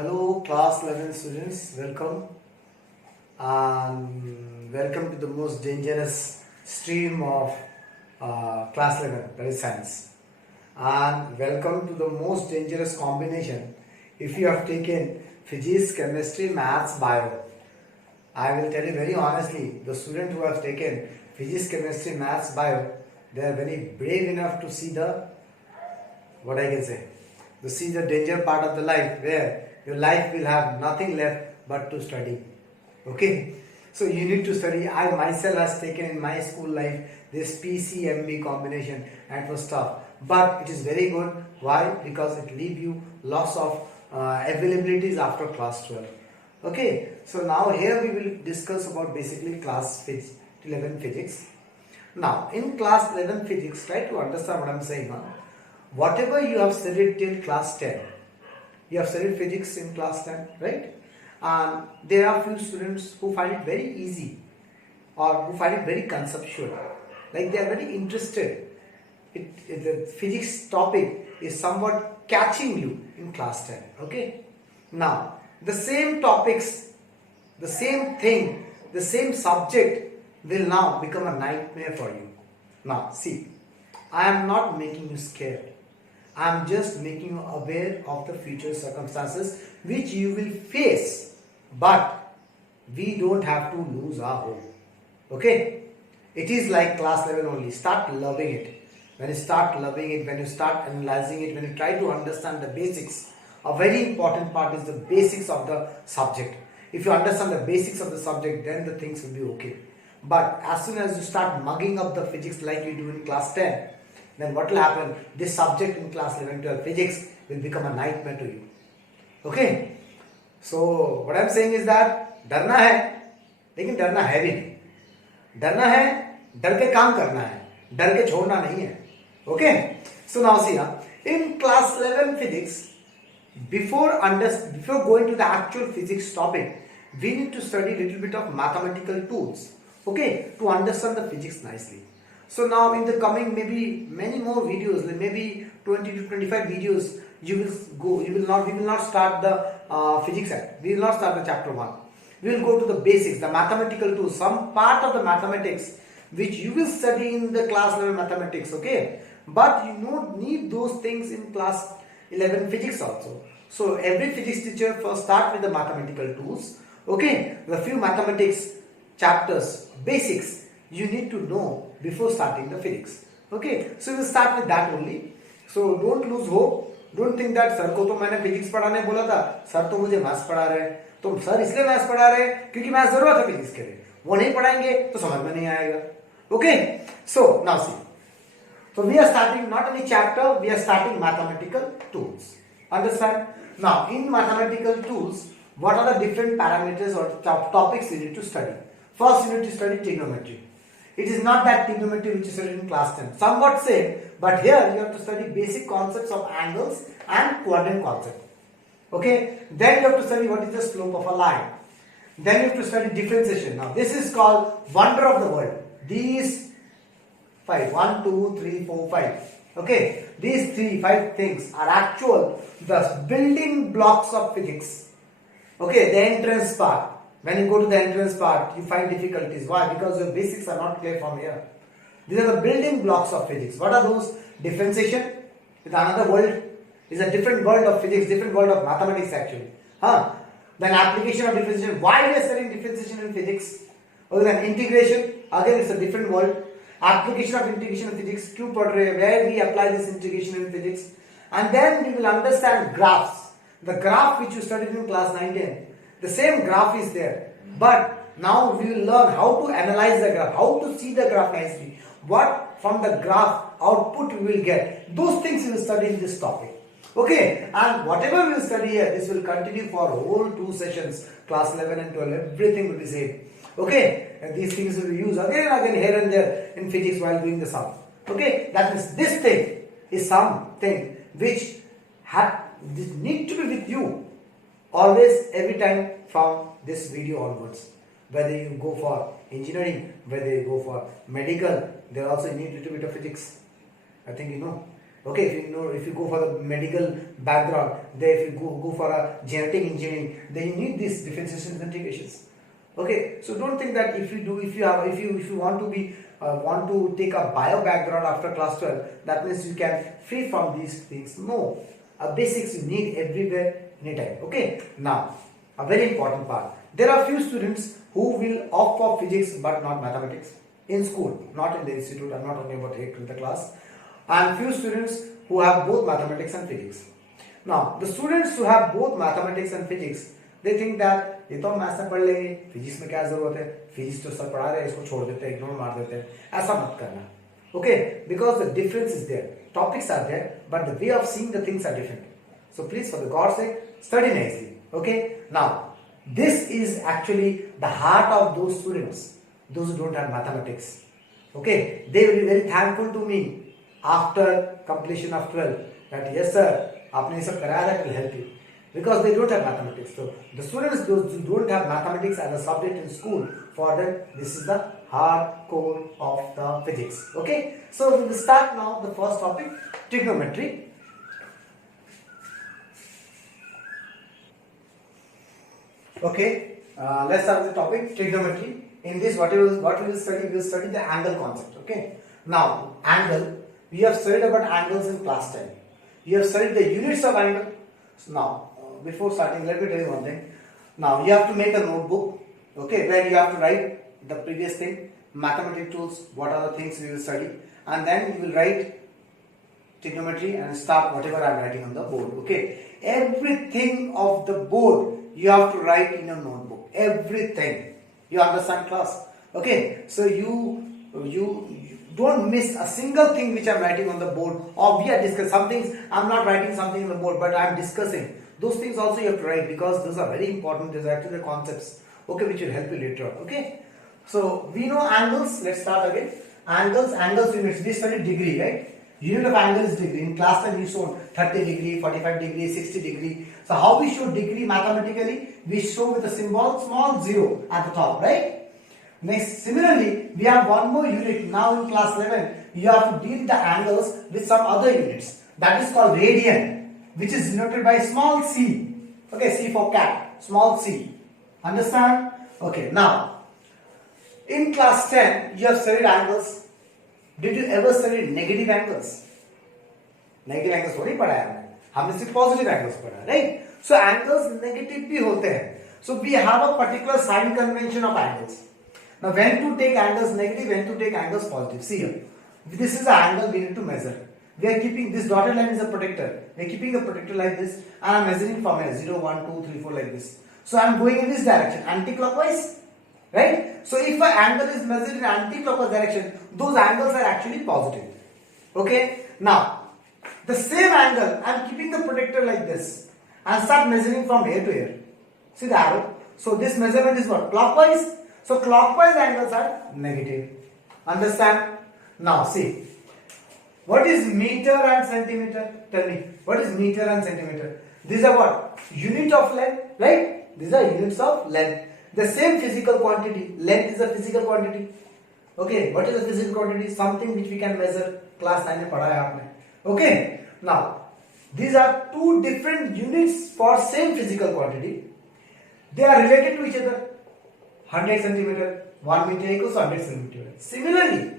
Hello, class 11 students. Welcome. Welcome to the most dangerous stream of class 11, that is science. And welcome to the most dangerous combination if you have taken physics, chemistry, maths, bio. I will tell you very honestly, the students who have taken physics, chemistry, maths, bio, they are very brave enough to see the danger part of the life where your life will have nothing left but to study. Okay, so you need to study. I myself has taken in my school life this PCMB combination and it was tough, but it is very good. Why? Because it leave you lots of availabilities after class 12. Okay, so now here we will discuss about basically class 11 physics. Now in class 11 physics, try to understand what I am saying. Whatever you have studied till class 10, you have studied physics in class 10, right? And there are few students who find it very easy or who find it very conceptual, like they are very interested. The physics topic is somewhat catching you in class 10. Okay, now the same topics, the same thing, the same subject will now become a nightmare for you. Now see, I am not making you scared. I am just making you aware of the future circumstances which you will face, but we don't have to lose our hope. Okay, it is like class 11 only. Start loving it. When you start loving it, when you start analyzing it, when you try to understand the basics, a very important part is the basics of the subject. If you understand the basics of the subject, then the things will be okay. But as soon as you start mugging up the physics like you do in class 10, then what will happen? This subject in class 11, 12 physics will become a nightmare to you. Okay, so what I am saying is that डरना है, लेकिन डरना है भी नहीं. डरना है, डर के काम करना है, डर के छोड़ना नहीं है. Okay, so now see, in class 11 physics, before going to the actual physics topic, we need to study a little bit of mathematical tools, okay, to understand the physics nicely. So now in the coming maybe many more videos, like maybe 20 to 25 videos, we will not start the physics act. We will not start the chapter 1. We will go to the basics, the mathematical tools, some part of the mathematics which you will study in the class 11 mathematics, okay? But you don't need those things in class 11 physics also. So every physics teacher first start with the mathematical tools, okay? The few mathematics chapters, basics, you need to know before starting the physics. Okay, so we'll start with that only. So don't lose hope. Don't think that sir को तो मैंने physics पढ़ाने बोला था, sir तो मुझे maths पढ़ा रहे हैं, तो सर इसलिए मैथ्स पढ़ा रहे हैं क्योंकि मैथ्स जरूरत है फिजिक्स के लिए. वो नहीं पढ़ाएंगे तो समझ में नहीं आएगा. Okay, so now see. So we are starting not any chapter, we are starting mathematical tools. Understand? Now in mathematical tools, what are the different parameters or topics you need to study? First you need to study trigonometry. It is not that trigonometry which is studied in class 10. Somewhat same, but here you have to study basic concepts of angles and quadrant concept. Okay? Then you have to study what is the slope of a line. Then you have to study differentiation. Now this is called wonder of the world. These 5, 1, 2, 3, 4, 5. Okay? These 3, 5 things are the building blocks of physics. Okay? The entrance part. When you go to the entrance part, you find difficulties. Why? Because your basics are not clear from here. These are the building blocks of physics. What are those? Differentiation is another world. It's a different world of physics, different world of mathematics actually. Then application of differentiation. Why we are studying differentiation in physics? Okay, then integration. Again, it's a different world. Application of integration in physics. Where we apply this integration in physics. And then we will understand graphs. The graph which you studied in class 9-10. The same graph is there, but now we will learn how to analyze the graph, how to see the graph nicely, what from the graph output we will get. Those things we will study in this topic. Okay, and whatever we will study here, this will continue for whole 2 sessions, class 11 and 12, everything will be same. Okay, and these things will be used again and again here and there in physics while doing the sum. Okay, that means this thing is something which need to be with you always, every time from this video onwards. Whether you go for engineering, whether you go for medical, they also need a little bit of physics. I think you know. Okay, if you go for the medical background, then if you go for a genetic engineering, then you need these differentiations and integrations. Okay, so don't think that if you want to be want to take a bio background after class 12, that means you can free from these things. No, basics you need everywhere, anytime. Okay, now a very important part. There are few students who will opt for physics but not mathematics in school, not in the institute. I'm not talking about 8th to the class. And few students who have both mathematics and physics. Now, the students who have both mathematics and physics, they think that ये तो हम maths में पढ़ लेंगे, physics में क्या जरूरत है, फिजिक्स तो सर पढ़ा रहे हैं, इसको छोड़ देते हैं, इग्नोर मार देते हैं. ऐसा मत करना. Okay, because the difference is there. Topics are there, but the way of seeing the things are different. So please, for the God's sake, study nicely. Okay. Now, this is actually the heart of those students, those who don't have mathematics. Okay, they will be very thankful to me after completion of 12 that yes sir, आपने ये सब कराया, that will help you, because they don't have mathematics. So the students those who don't have mathematics as a subject in school, for them this is the hard core of the physics. Okay, so we will start now the first topic, trigonometry. Okay, let's start with the topic trigonometry. In this, what we will study? We will study the angle concept. Okay, now angle. We have studied about angles in class 10. You have studied the units of angle. So now, before starting, let me tell you one thing. Now, you have to make a notebook, okay, where you have to write the previous thing, mathematical tools, what are the things we will study, and then you will write trigonometry and start whatever I am writing on the board, okay. Everything of the board you have to write in a notebook. Everything. You understand, class? Okay. So you don't miss a single thing which I am writing on the board, or we are discussing some things. I am not writing something on the board, but I am discussing. Those things also you have to write, because those are very important. These are actually the concepts, okay, which will help you later on. Okay. So we know angles. Let's start again. Angles units. We studied degree, right? Unit of angle is degree. In class 10 we showed 30 degree, 45 degree, 60 degree. So how we show degree mathematically? We show with a symbol small 0 at the top, right? Next, similarly, we have one more unit. Now in class 11, you have to deal the angles with some other units. That is called radian, which is denoted by small c. Okay, C for cat, small c. Understand? Okay, now, in class 10, you have studied angles. Did you ever study negative angles? Negative angles नहीं पढ़ा है हमने. हमने सिर्फ positive angles पढ़ा, right? So angles negative भी होते हैं. So we have a particular sign convention of angles. Now when to take angles negative, when to take angles positive. See here, this is the angle we need to measure. We are keeping this dotted line is a protector. We are keeping the protector like this, and I am measuring from here 0, 1, 2, 3, 4 like this. So I am going in this direction, anti-clockwise. Right? So if an angle is measured in anti-clockwise direction, those angles are actually positive. Okay? Now, the same angle, I am keeping the protector like this and start measuring from here to here. See the arrow? So this measurement is what? Clockwise. So clockwise angles are negative. Understand? Now see, what is meter and centimeter? Tell me, what is meter and centimeter? These are what? Unit of length, right? These are units of length. The same physical quantity. Length is a physical quantity. Okay, what is a physical quantity? Something which we can measure. Class 9 में पढ़ा है आपने. Okay, now these are two different units for same physical quantity. They are related to each other. 100 centimeter, 1 meter equals 100 centimeter. Similarly,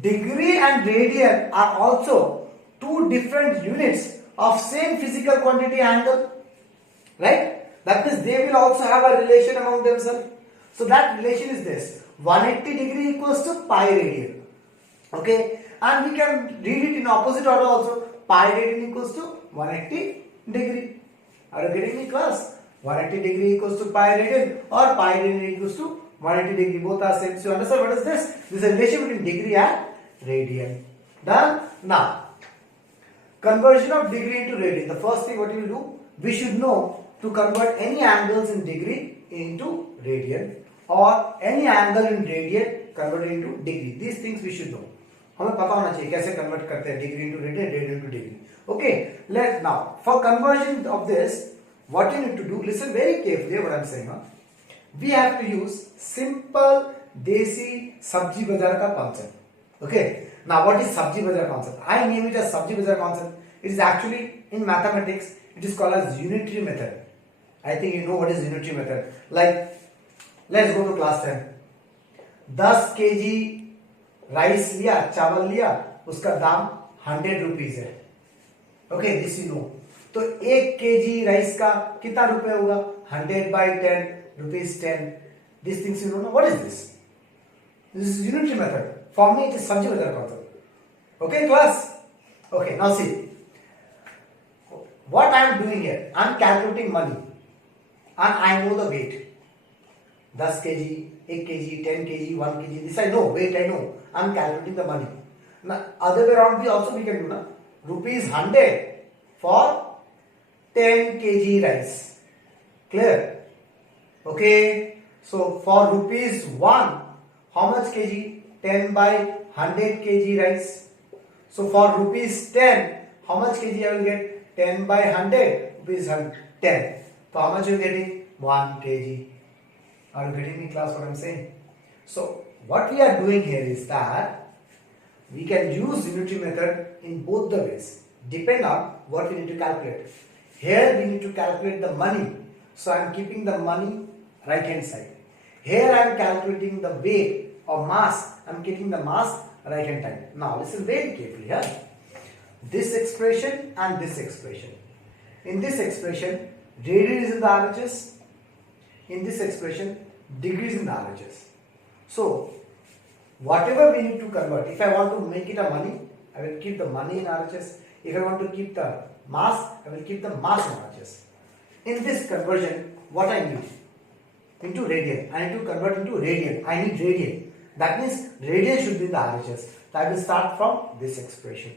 degree and radian are also two different units of same physical quantity angle. Right? That means they will also have a relation among themselves. So that relation is this: 180 degree equals to pi radian. Okay, and we can read it in opposite order also. Pi radian equals to 180 degree. Are you getting me, class? 180 degree equals to pi radian, or pi radian equals to 180 degree. Both are same. So you understand what is this? This is a relation between degree and radian. Done. Now, conversion of degree into radian. The first thing what you will do, we should know to convert any angles in degree into radian, or any angle in radian converted into degree. These things we should know. हमें पता होना चाहिए कैसे convert करते हैं degree into radian, radian into degree. Okay, let now for conversion of this, what you need to do, listen very carefully what I am saying. We have to use simple desi sabji bazaar ka concept. Okay, Now, what is Sabji Bazaar concept? I name it as Sabji Bazaar concept. It is actually in mathematics, it is called as unitary method. I think you know what is unitary method. Like, let's go to class 10. 10 kg rice लिया, चावल लिया, उसका दाम 100 rupees है. Okay, this you know. तो 1 kg rice का कितना रुपए होगा? 100 by 10 rupees 10. These things you don't know. What is this? This is unitary method. For me, it is Sabji Bazaar concept. Okay, class? Okay, now see. What I am doing here, I am calculating money. And I know the weight. 10 kg, 1 kg, 10 kg, 1 kg. This I know. Weight I know. I am calculating the money. Now, other way around we can do. Na? Rupees 100 for 10 kg rice. Clear? Okay. So, for rupees 1, how much kg? 10 by 100 kg rice. So, for rupees 10, how much kg I will get? 10 by 100, rupees 10. So, how much you are getting? 1 kg. Are you getting me, class, what I am saying? So, what we are doing here is that we can use unitary method in both the ways. Depend on what we need to calculate. Here we need to calculate the money. So, I am keeping the money right hand side. Here I am calculating the weight or mass. I am keeping the mass right hand side. Now, listen very carefully here. This expression and this expression. In this expression, radian is in the RHS. In this expression, degrees in the RHS. So, whatever we need to convert, if I want to make it a money, I will keep the money in RHS. If I want to keep the mass, I will keep the mass in RHS. In this conversion, what I need? Into radian. I need to convert into radian. I need radian. That means radian should be in the RHS. So, I will start from this expression.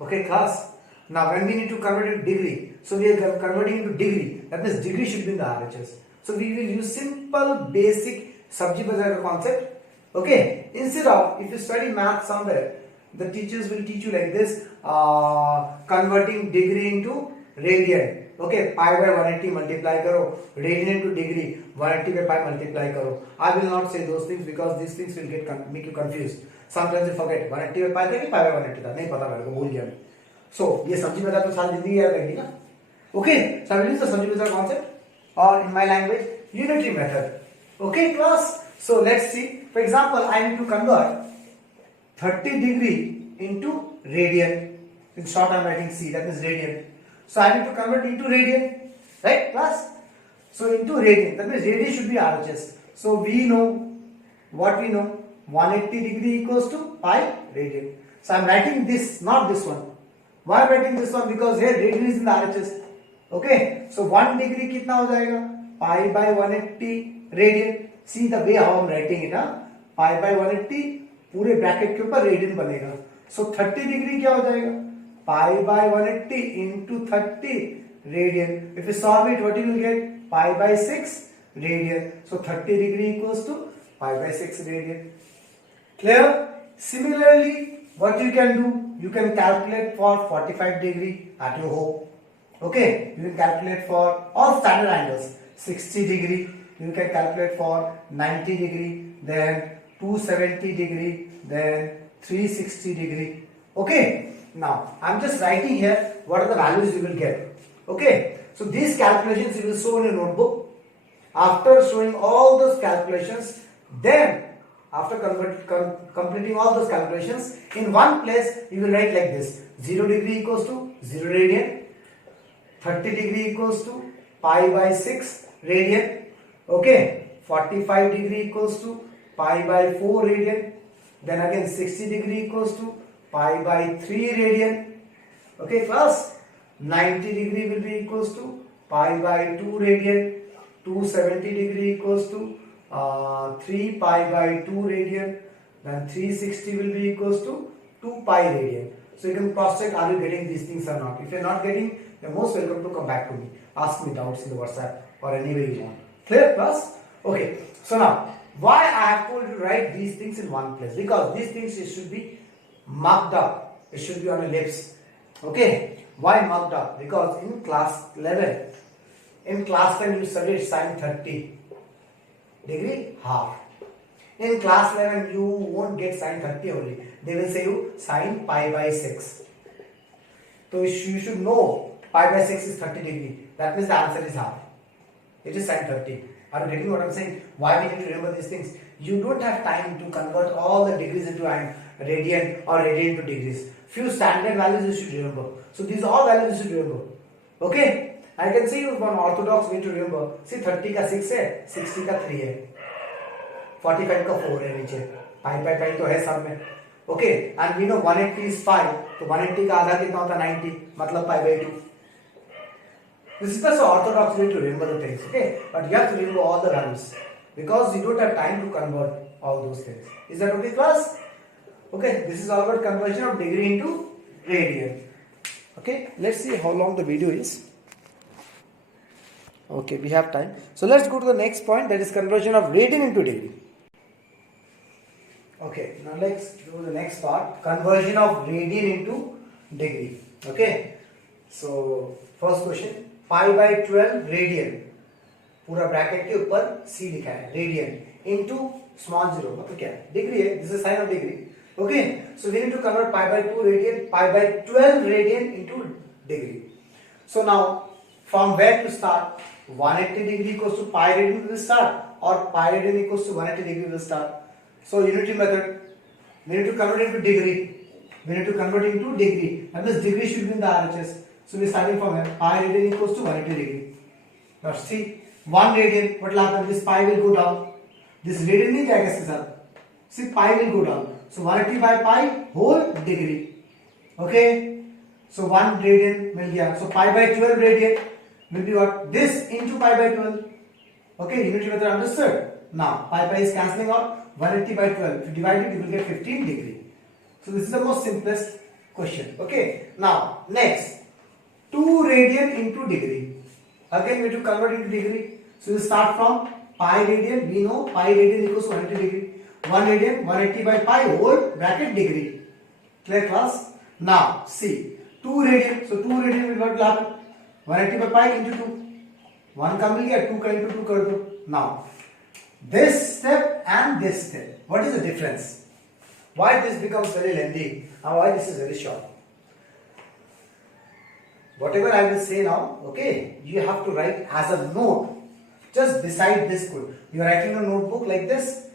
Okay, class? Now, when we need to convert it to degree, so we are converting into degree. That means degree should be in the RHS. So, we will use simple, basic Sabji Bazaar concept. Okay, instead of, if you study math somewhere, the teachers will teach you like this, converting degree into radian. Okay, pi by 180 multiply karo, radian into degree, 180 by pi multiply karo. I will not say those things because these things will make you confused. Sometimes you forget 180 by pi था कि pi by 180 था, नहीं पता मेरे को, भूल गया मैं. So, ये Sabji Bazaar तो सारी जिंदगी याद रहेगी ना. Okay, so I will use the Sabji Bazaar concept or in my language, unitary method. Okay, class? So, let's see. For example, I need to convert 30 degree into radian. In short, I am writing C, that is radian. So, I need to convert into radian. Right, class? So, into radian. That means radian should be RHS. So, we know what we know. 180 degree equals to pi radian. So, I am writing this, not this one. Why I am writing this one? Because here radian is in the RHS. Okay. So, 1 degree कितना हो जाएगा? Pi by 180 radian. See the way how I am writing it. Pi by 180 पूरे bracket के ऊपर radian बनेगा. So 30 degree क्या हो जाएगा? Pi by 180 into 30 radian. If you solve it, what you will get? Pi by 6 radian. So 30 degree equals to pi by 6 radian. Clear? Similarly, what you can do? You can calculate for 45 degree at your home. Okay? You can calculate for all standard angles. 60 degree. You can calculate for 90 degree. Then 270 degree. Then 360 degree. Okay? Now, I am just writing here what are the values you will get. Okay? So, these calculations you will show in your notebook. After showing all those calculations, then after completing all those calculations, in one place you will write like this: 0 degree equals to 0 radian, 30 degree equals to pi by 6 radian, okay, 45 degree equals to pi by 4 radian, then again 60 degree equals to pi by 3 radian, okay class, 90 degree will be equals to pi by 2 radian, 270 degree equals to 3 pi by 2 radian, then 360 will be equals to 2 pi radian. So you can cross check, are you getting these things or not? If you are not getting, you are most welcome to come back to me. Ask me doubts in the WhatsApp or anywhere you want. Clear class? Okay. So now, why I have told you to write these things in one place? Because these things it should be marked up. It should be on your lips. Okay. Why marked up? Because in class 11, in class 10 you studied sin 30 degree half. In class 11, you won't get sine 30 only. They will say you sine pi by 6. So you should know pi by 6 is 30 degree. That means the answer is half. It is sine 30. Are you getting what I'm saying? Why we need to remember these things? You don't have time to convert all the degrees into radian or radian to degrees. Few standard values you should remember. So these are all values you should remember. Okay? I can see one orthodox way to remember. See 30 का 6 है, 60 का 3 है, 45 का 4 है नीचे, pi by pi तो है सब में. Okay? And we know 180 is 5, तो 180 का आधा कितना होता है 90, मतलब pi by 2. This is the orthodox way to remember the things. Okay? But you have to remember all the values because you don't have time to convert all those things. Is that okay, class? Okay? This is all about conversion of degree into radian. Okay? Let's see how long the video is. Okay, we have time. So let's go to the next point, that is conversion of radian into degree. Okay, now let's do the next part, conversion of radian into degree. Okay, so first question, pi by 12 radian, पूरा bracket के ऊपर c लिखा है, radian into small zero, मतलब क्या है? Degree है, this is sign of degree. Okay, so we need to convert pi by 2 radian, pi by 12 radian into degree. So now, from where to start? 180 degree equals to pi radian will start, or pi radian equals to 180 degree will start. So unity method, we need to convert into degree. We need to convert into degree. That means degree should be in the RHS. So we are starting from here. Pi radian equals to 180 degree. Now see, 1 radian, what will happen? This pi will go down. This radian नहीं जाएगा इसके साथ. See, pi will go down. So 180 by pi whole degree. Okay. So 1 radian मिल गया. So pi by 12 radian will be what? This into pi by 12. Okay, unity method understood. Now pi is cancelling out. 180 by 12. If you divide it, you will get 15 degree. So this is the most simplest question. Okay. Now next, 2 radian into degree. Again we have to convert into degree. So we start from pi radian. We know pi radian equals 180 degree. 1 radian 180 by pi whole bracket degree. Clear class? Now see, 2 radian. So 2 radian will what will happen? 180 by pi into 2. 1 का मिल गया, 2 का into 2 कर दो. Now this step and this step, what is the difference? Why this becomes very lengthy and why this is very short? Whatever I will say now, okay, you have to write as a note just beside this code. You are writing a notebook like this.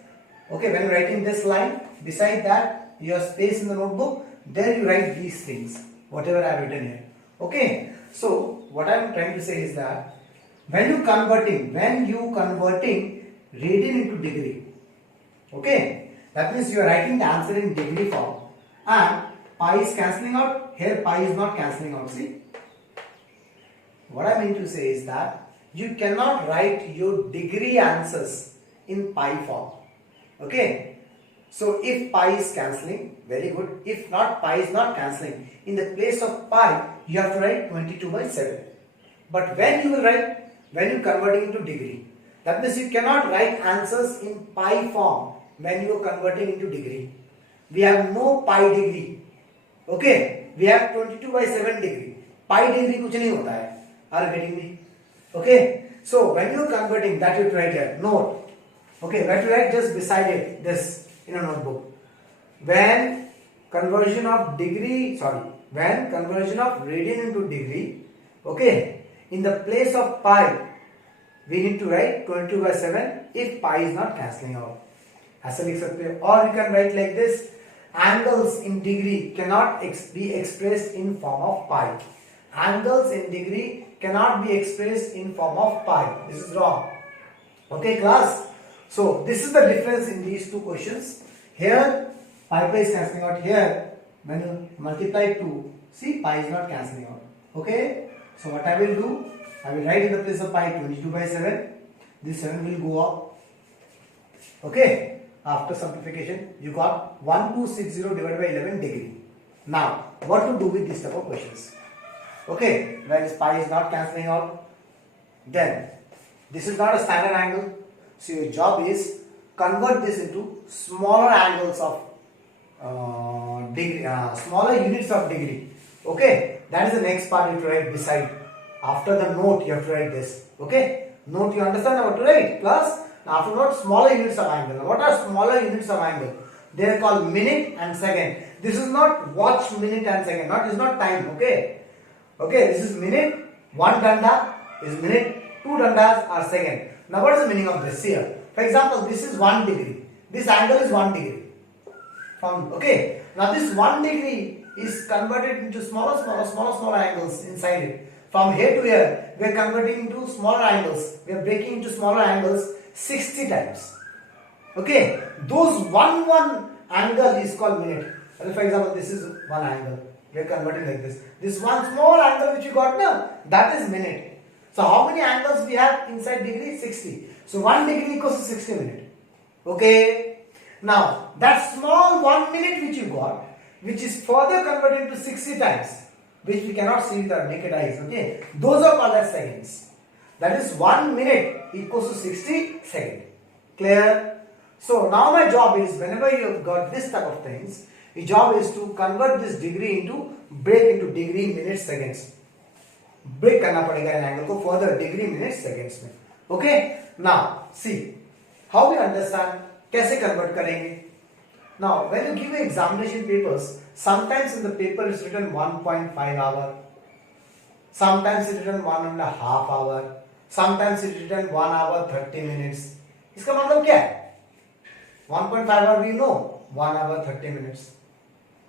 Okay, when you are writing this line, beside that you have space in the notebook, there you write these things, whatever I have written here. Okay, so what I am trying to say is that when you converting radian into degree, okay, that means you are writing the answer in degree form and pi is cancelling out. Here pi is not cancelling out. See, what I mean to say is that you cannot write your degree answers in pi form. Okay, so if pi is cancelling, very good. If not, pi is not cancelling, in the place of pi you have to write 22 by 7. But when you will write, when you converting into degree, that means you cannot write answers in pi form when you are converting into degree. We have no pi degree. Okay, we have 22 by 7 degree. Pi degree कुछ नहीं होता है. Are you getting me? Okay, so when you are converting, that you have to write here, note. Okay, we have to write just beside it, this in a notebook. When conversion of radian into degree, okay, in the place of pi, we need to write 22 by 7 if pi is not cancelling out. ऐसा लिख सकते हो. Or you can write like this, angles in degree cannot be expressed in form of pi. Angles in degree cannot be expressed in form of pi. This is wrong. Okay, class? So this is the difference in these two questions. Here pi is cancelling out. Here when you multiply 2, see, pi is not cancelling out. Okay, so what I will do, I will write in the place of pi 22 by 7. This 7 will go up. Okay, after simplification you got 1260 divided by 11 degree. Now what to do with this type of questions? Okay, when pi is not cancelling out, then this is not a standard angle. So your job is convert this into smaller angles of degree, smaller units of degree. Okay, that is the next part you have to write beside. After the note you have to write this. Okay, note, you understand what to write, class? Now after what? Smaller units of angle. Now what are smaller units of angle? They are called minute and second. This is not watch minute and second. Not is not time. Okay. Okay. This is minute. One danda is minute. Two dandas are second. Now what is the meaning of this here? For example, this is 1 degree. This angle is 1 degree. Found. Okay. Now this 1 degree is converted into smaller angles inside it. From here to here, we are converting into smaller angles. We are breaking into smaller angles 60 times. Okay. Those one angle is called minute. For example, this is one angle. We are converting like this. This one small angle which you got now, that is minute. So how many angles we have inside degree? 60. So 1 degree equals to 60 minutes. Okay. Now that small 1 minute which you got, which is further converted into 60 times, which we cannot see with our naked eyes. Okay. Those are called as seconds. That is 1 minute equals to 60 seconds. Clear? So now my job is, whenever you have got this type of things, your job is to convert this degree into, break into degree, minutes, seconds. Break करना पड़ेगा इन angle को further degree, minutes, seconds में. Okay. Now see how we understand. कैसे convert करेंगे? Now when you give examination papers, sometimes in the paper it's written 1.5 hour. Sometimes it's written 1.5 hour. Sometimes it's written 1 hour 30 minutes. इसका मतलब क्या है? 1.5 hour we know, 1 hour 30 minutes.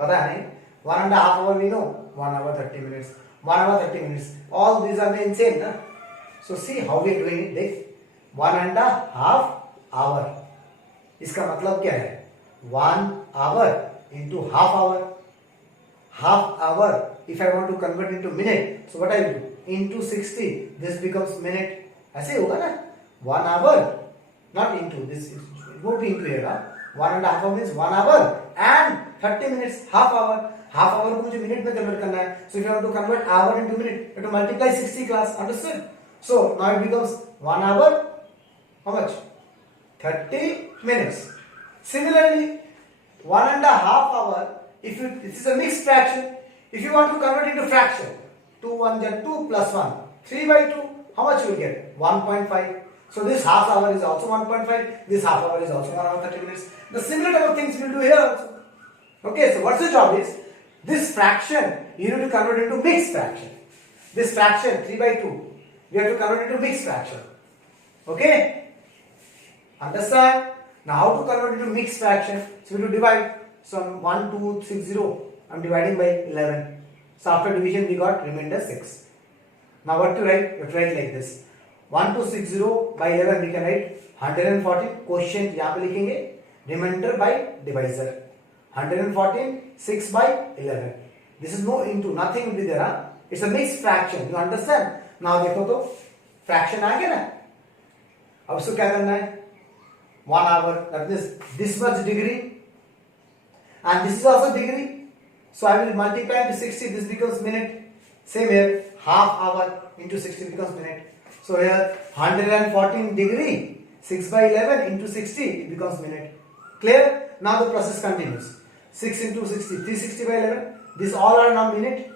पता है नहीं? 1.5 hour we know, 1 hour 30 minutes. 1 hour 30 minutes. All these are the same, na? So see how we are doing it. देख, 1.5 hour. इसका मतलब क्या है? 1 hour into half hour. Half hour. If I want to convert into minute, so what I will do? Into 60, this becomes minute. ऐसे होगा ना? 1 hour, not into this. It won't be into here, huh? 1.5 hour means 1 hour and 30 minutes, half hour. Half hour को मुझे minute में convert करना है. So if you want to convert hour into minute, you have to multiply 60 class. Understood? So now it becomes 1 hour. How much? 30 minutes. Similarly, 1.5 hour. If this is a mixed fraction, if you want to convert into fraction, 2 1 is 2 plus 1, 3 by 2. How much you will get? 1.5. So this half hour is also 1.5. This half hour is also 1 hour 30 minutes. The similar type of things we will do here also. Okay, so what's the job is? This fraction you need to convert into mixed fraction. This fraction 3 by 2, we have to convert into mixed fraction. Okay? Understand? Now how to convert into mixed fraction? So we will divide. So 1260, I'm dividing by 11. So after division we got remainder 6. Now what to write? You have to write like this. 1260 by 11 we can write 114. Quotient यहाँ पे लिखेंगे. Remainder by divisor. 114, 6 by 11. This is no into, nothing will be there. Huh? It's a mixed fraction. You understand? Now देखो तो fraction आ गया ना? अब इसको क्या करना है? 1 hour. That means this much degree. And this is also degree. So I will multiply into 60. This becomes minute. Same here. Half hour into 60 becomes minute. So here 114 degree. 6 by 11 into 60 it becomes minute. Clear? Now the process continues. 6 into 60. 360 by 11. These all are now minute.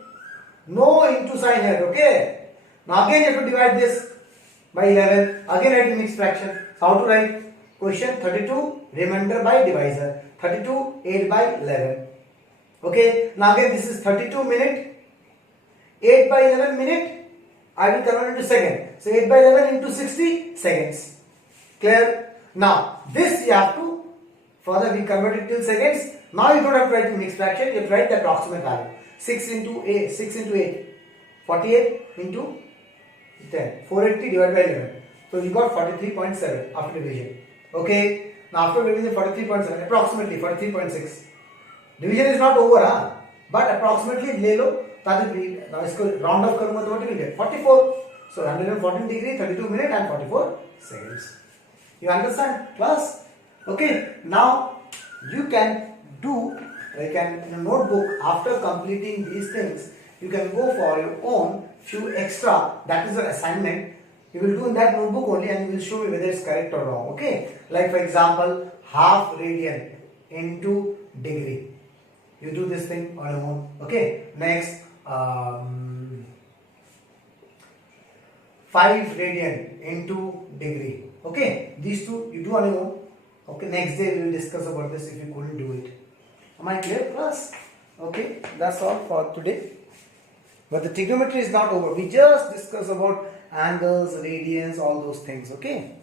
No into sign here. Okay. Now again you have to divide this by 11. Again write mixed fraction. So how to write? Quotient 32. Remainder by divisor. 32, 8 by 11. Okay, now again this is 32 minute, 8 by 11 minute, I will convert into second. So 8 by 11 into 60 seconds. Clear? Now this you have to, further we convert it till seconds. Now you don't have to write the mixed fraction, you have to write the approximate value. 6 into 8, 6 into 8, 48 into 10, 480 divided by 11. So you got 43.7 after division. Okay. Now after division 43.7, approximately 43.6. Division is not over, huh? But approximately ले लो ताकि now इसको round off करूँगा तो what will get? 44. So 114 degree, 32 minutes and 44 seconds. You understand, class? Okay. Now you can do, in a notebook after completing these things, you can go for your own few extra. That is an assignment. You will do in that notebook only and you will show me whether it's correct or wrong. Okay. Like for example, half radian into degree. You do this thing on your own. Okay. Next, 5 radian into degree. Okay, these two you do on your own. Okay, next day we will discuss about this if you couldn't do it. Am I clear, class? Okay, that's all for today. But the trigonometry is not over. We just discuss about angles, radians, all those things. Okay.